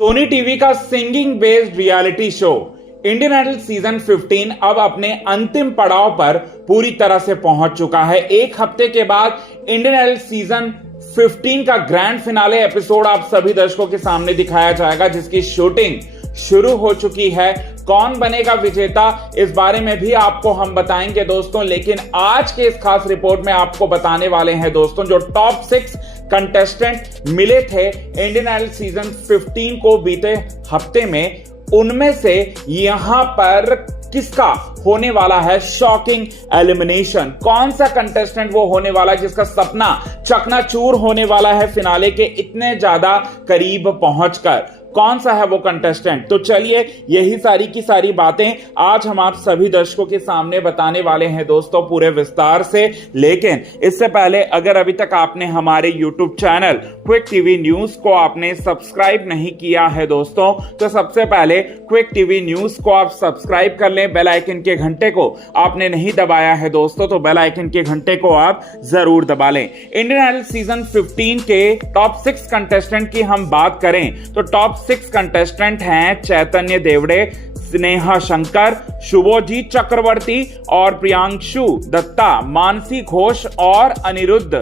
Soni TV का singing based reality show Indian Idol season 15 अब अपने अंतिम पड़ाव पर पूरी तरह से पहुंच चुका है। एक हफ्ते के बाद इंडियन आइडल सीजन 15 का ग्रैंड फिनाले एपिसोड आप सभी दर्शकों के सामने दिखाया जाएगा, जिसकी शूटिंग शुरू हो चुकी है। कौन बनेगा विजेता, इस बारे में भी आपको हम बताएंगे दोस्तों। लेकिन आज के इस खास रिपोर्ट में आपको बताने वाले हैं दोस्तों, जो टॉप 6 कंटेस्टेंट मिले थे इंडियन आइडल सीजन 15 को बीते हफ्ते में, उनमें से यहां पर किसका होने वाला है शॉकिंग एलिमिनेशन। कौन सा कंटेस्टेंट वो होने वाला है जिसका सपना चकनाचूर होने वाला है फिनाले के इतने ज्यादा करीब पहुंचकर। कौन सा है वो कंटेस्टेंट, तो चलिए यही सारी की सारी बातें आज हम आप सभी दर्शकों के सामने बताने वाले हैं दोस्तों, पूरे विस्तार से। लेकिन इससे पहले अगर अभी तक आपने हमारे YouTube channel quick TV news को आपने सब्सक्राइब नहीं किया है दोस्तों, तो सबसे पहले क्विक टीवी न्यूज को आप सब्सक्राइब कर लें। बेल आइकन के घंटे को आपने नहीं दबाया है दोस्तों, तो बेल आइकन के घंटे को आप जरूर दबा लें। इंडियन आइडल सीजन 15 के टॉप 6 कंटेस्टेंट की हम बात करें तो टॉप 6 कंटेस्टेंट हैं चैतन्य देवड़े, स्नेहा शंकर, शुभोजीत चक्रवर्ती और प्रियांशु दत्ता, मानसी घोष और अनिरुद्ध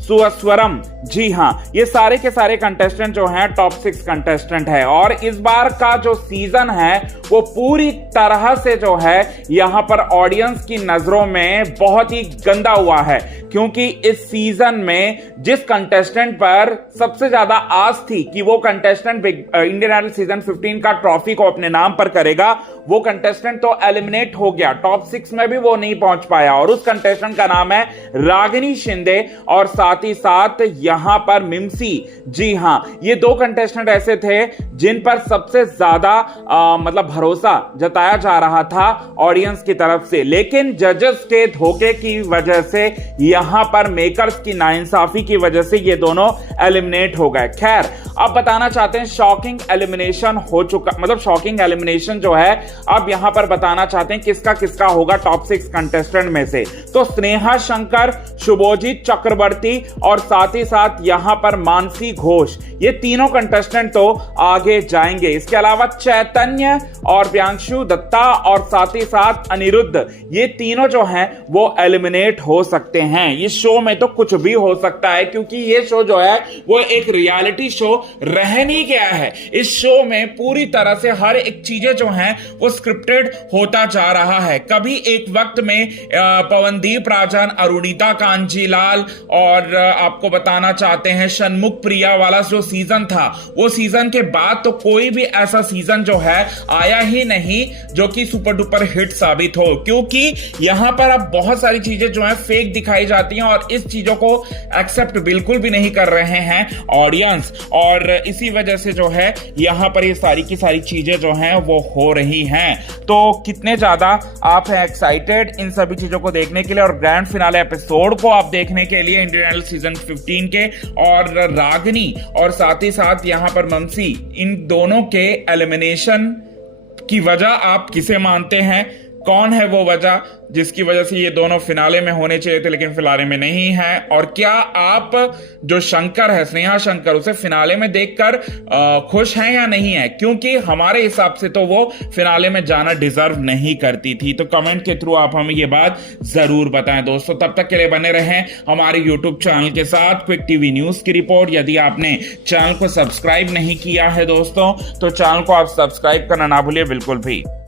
सुअस्वरम। जी हां, ये सारे के सारे कंटेस्टेंट जो हैं टॉप 6 कंटेस्टेंट है। और इस बार का जो सीजन है वो पूरी तरह से जो है यहां पर ऑडियंस की नजरों में बहुत ही गंदा हुआ है, क्योंकि इस सीजन में जिस कंटेस्टेंट पर सबसे ज्यादा आस थी कि वो कंटेस्टेंट इंडियन आइडल सीजन 15 का ट्रॉफी को अपने नाम पर करेगा, वो कंटेस्टेंट तो एलिमिनेट हो गया। टॉप 6 में भी वो नहीं पहुंच पाया, और उस कंटेस्टेंट का नाम है रागिनी शिंदे और साथ ही साथ यहां पर मिमसी। जी हां, ये दो कंटेस्टेंट ऐसे थे जिन पर सबसे ज्यादा मतलब भरोसा जताया जा रहा था ऑडियंस की तरफ से, लेकिन जजेस के धोखे की वजह से, यहां पर मेकर्स की नाइंसाफी की वजह से ये दोनों एलिमिनेट हो गए। खैर, अब बताना चाहते हैं शॉकिंग एलिमिनेशन हो चुका, मतलब शॉकिंग एलिमिनेशन जो है अब यहां पर बताना चाहते हैं किसका किसका होगा टॉप 6 कंटेस्टेंट में से। तो स्नेहा शंकर, शुभोजीत चक्रवर्ती और साथ ही साथ यहां पर मानसी घोष, ये तीनों कंटेस्टेंट तो आगे जाएंगे। इसके अलावा चैतन्य और प्रियांशु दत्ता और साथ ही साथ अनिरुद्ध, ये तीनों जो हैं वो एलिमिनेट हो सकते हैं। इस शो में तो कुछ भी हो सकता है, क्योंकि ये शो जो है वो एक रियलिटी शो रह नहीं गया है। इस शो में पूरी तरह से हर एक चीजें जो हैं वो स्क्रिप्टेड होता जा रहा है। कभी एक वक्त में पवनदीप राजन, अरुणिता कांजीलाल और आपको बताना चाहते हैं षणमुख प्रिया वाला जो सीजन था, वो सीजन के बाद तो कोई भी ऐसा सीजन जो है आया ही नहीं जो कि सुपर डुपर हिट साबित हो, क्योंकि यहां पर अब बहुत सारी चीजें जो है फेक दिखाई जाती हैं और इस चीजों को एक्सेप्ट बिल्कुल भी नहीं कर रहे हैं ऑडियंस। और इसी वजह से जो है यहां पर ये सारी की सारी चीजें जो हैं वो हो रही हैं। तो कितने ज्यादा आप हैं एक्साइटेड इन सभी चीजों को देखने के लिए और ग्रैंड फिनाले एपिसोड को आप देखने के लिए इंडियन आइडल सीजन 15 के, और रागिनी और साथ ही साथ यहां पर ममसी, इन दोनों के एलिमिनेशन की वजह आप किसे मानते हैं? कौन है वो वजह जिसकी वजह से ये दोनों फिनाले में होने चाहिए थे लेकिन फिनाले में नहीं है? और क्या आप जो शंकर है, स्नेहा शंकर, उसे फिनाले में देखकर खुश हैं या नहीं है? क्योंकि हमारे हिसाब से तो वो फिनाले में जाना डिजर्व नहीं करती थी। तो कमेंट के थ्रू आप हमें ये बात जरूर बताएं दोस्तों। तब तक के लिए बने रहें हमारे यूट्यूब चैनल के साथ क्विक टीवी न्यूज की रिपोर्ट। यदि आपने चैनल को सब्सक्राइब नहीं किया है दोस्तों, तो चैनल को आप सब्सक्राइब करना ना भूलिए बिल्कुल भी।